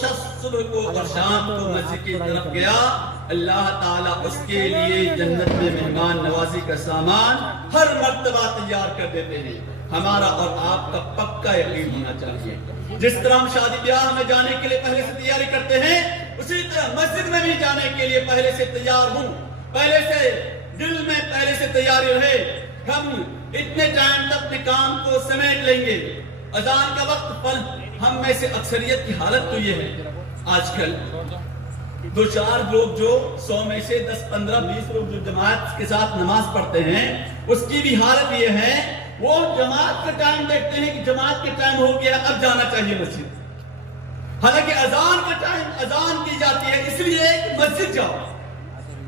شخص صبح کو اور شام کو مسجد کی طرف گیا، اللہ تعالیٰ اس کے لیے جنت میں مہمان نوازی کا سامان ہر مرتبہ تیار کر دیتے ہیں۔ ہمارا اور آپ کا پکا یقین ہونا چاہیے، جس طرح ہم شادی بیاہ میں جانے کے لیے پہلے سے تیاری کرتے ہیں، اسی طرح مسجد میں بھی جانے کے لیے پہلے سے تیار ہوں، پہلے سے دل میں پہلے سے تیاری رہے۔ ہم اتنے ٹائم تک اپنے کام کو سمیٹ لیں گے۔ اذان کا وقت پر ہم میں سے اکثریت کی حالت تو یہ ہے، آج کل دو چار لوگ جو 100 میں سے 10 15 20 لوگ جو جماعت کے ساتھ نماز پڑھتے ہیں، اس کی بھی حالت یہ ہے، وہ جماعت کا ٹائم دیکھتے ہیں کہ جماعت کے ٹائم ہو گیا، اب جانا چاہیے مسجد۔ حالانکہ اذان کا ٹائم اذان کی جاتی ہے اس لیے کہ مسجد جاؤ۔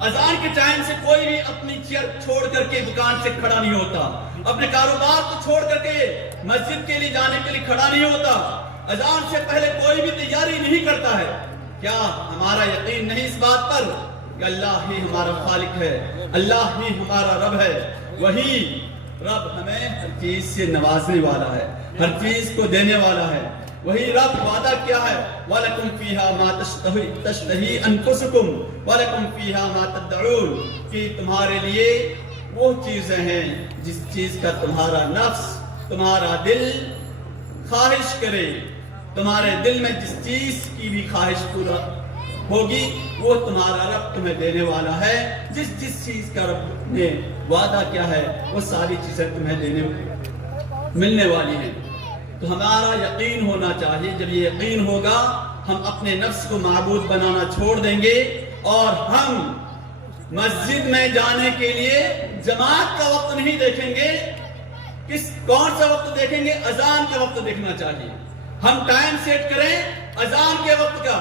اذان کے ٹائم سے کوئی بھی اپنی چیئر چھوڑ کر کے دکان سے کھڑا نہیں ہوتا، اپنے کاروبار کو چھوڑ کر کے مسجد کے لیے جانے کے لیے کھڑا نہیں ہوتا، اذان سے پہلے کوئی بھی تیاری نہیں کرتا ہے۔ کیا ہمارا یقین نہیں اس بات پر کہ اللہ ہی ہمارا خالق ہے، اللہ ہی ہمارا رب ہے، وہی رب ہمیں ہر چیز سے نوازنے والا ہے، ہر چیز کو دینے والا ہے۔ وہی رب وعدہ کیا ہے، وَلَكُمْ فِيهَا مَا تَشْتَهِي أَنفُسُكُمْ وَلَكُمْ فِيهَا مَا تَدَّعُونَ، کہ تمہارے لیے وہ چیزیں ہیں جس چیز کا تمہارا نفس، تمہارا دل خواہش کرے، تمہارے دل میں جس چیز کی بھی خواہش پورا ہوگی وہ تمہارا رب تمہیں دینے والا ہے۔ جس چیز کا رب نے وعدہ کیا ہے وہ ساری چیزیں تمہیں ملنے والی ہیں۔ تو ہمارا یقین ہونا چاہیے، جب یہ یقین ہوگا ہم اپنے نفس کو معبود بنانا چھوڑ دیں گے اور ہم مسجد میں جانے کے لیے جماعت کا وقت نہیں دیکھیں گے، کون سا وقت دیکھیں گے؟ اذان کا وقت دیکھنا چاہیے۔ ہم ٹائم سیٹ کریں اذان کے وقت کا،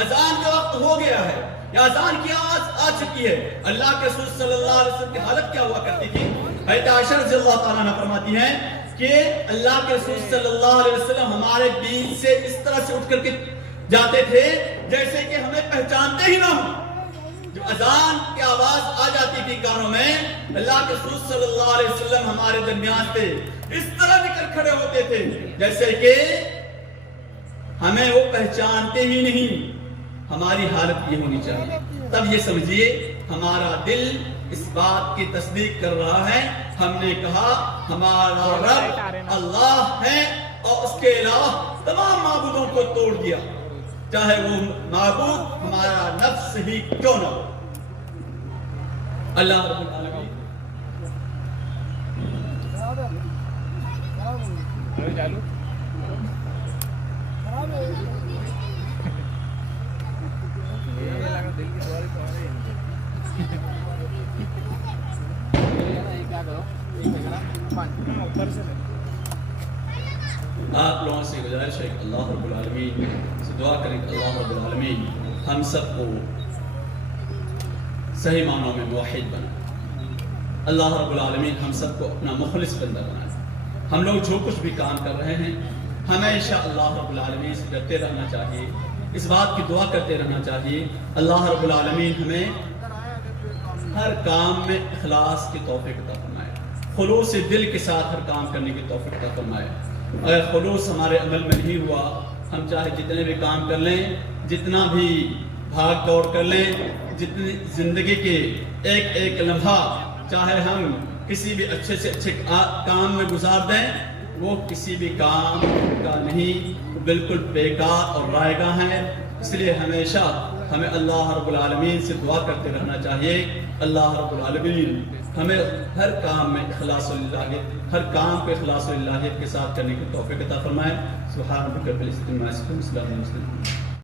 اذان کا وقت ہو گیا ہے یا اذان کی آواز آ چکی ہے۔ اللہ کے رسول صلی اللہ علیہ وسلم کی حالت کیا ہوا کرتی تھی؟ حضرت عائشہ رضی اللہ تعالیٰ عنہ فرماتی ہیں کہ اللہ کے رسول صلی اللہ علیہ وسلم ہمارے بیچ سے اس طرح سے اٹھ کر کے جاتے تھے جیسے کہ ہمیں پہچانتے ہی نہ ہوں۔ جو اذان کی آواز آ جاتی تھی کانوں میں، اللہ کے رسول صلی اللہ علیہ وسلم ہمارے درمیان سے اس طرح نکل کھڑے ہوتے تھے جیسے کہ ہمیں وہ پہچانتے ہی نہیں۔ ہماری حالت یہ ہونی چاہیے، تب یہ سمجھیے ہمارا دل اس بات کی تصدیق کر رہا ہے۔ ہم نے کہا ہمارا رب اللہ ہے اور اس کے علاوہ تمام معبودوں کو توڑ دیا، چاہے وہ معبود ہمارا نفس ہی کیوں نہ ہو۔ اللہ رب العالمین آپ لوگوں سے گزارش ہے کہ اللہ رب العالمین سے دعا کریں کہ اللہ رب العالمین ہم سب کو صحیح معنوں میں موحد بنائے، اللہ رب العالمین ہم سب کو اپنا مخلص بندہ بنائے۔ ہم لوگ جو کچھ بھی کام کر رہے ہیں ہمیشہ اللہ رب العالمین سے ڈرتے رہنا چاہیے، اس بات کی دعا کرتے رہنا چاہیے اللہ رب العالمین ہمیں ہر کام میں اخلاص کی توفیق عطا فرمائے، خلوص دل کے ساتھ ہر کام کرنے کی توفیق عطا فرمائے۔ اگر خلوص ہمارے عمل میں نہیں ہوا، ہم چاہے جتنے بھی کام کر لیں، جتنا بھی بھاگ دوڑ کر لیں، جتنی زندگی کے ایک ایک لمحہ چاہے ہم کسی بھی اچھے سے اچھے کام میں گزار دیں، وہ کسی بھی کام کا نہیں، بالکل بیکار اور رائے گاہ ہے۔ اس لیے ہمیشہ ہمیں اللہ رب العالمین سے دعا کرتے رہنا چاہیے، اللہ رب العالمین ہمیں ہر کام میں اخلاص اللہیت، ہر کام کو اخلاص اللہیت کے ساتھ کرنے کی توفیق عطا فرمائے۔ سبحان ربک رب العزت عما یصفون، وسلام علی المرسلین۔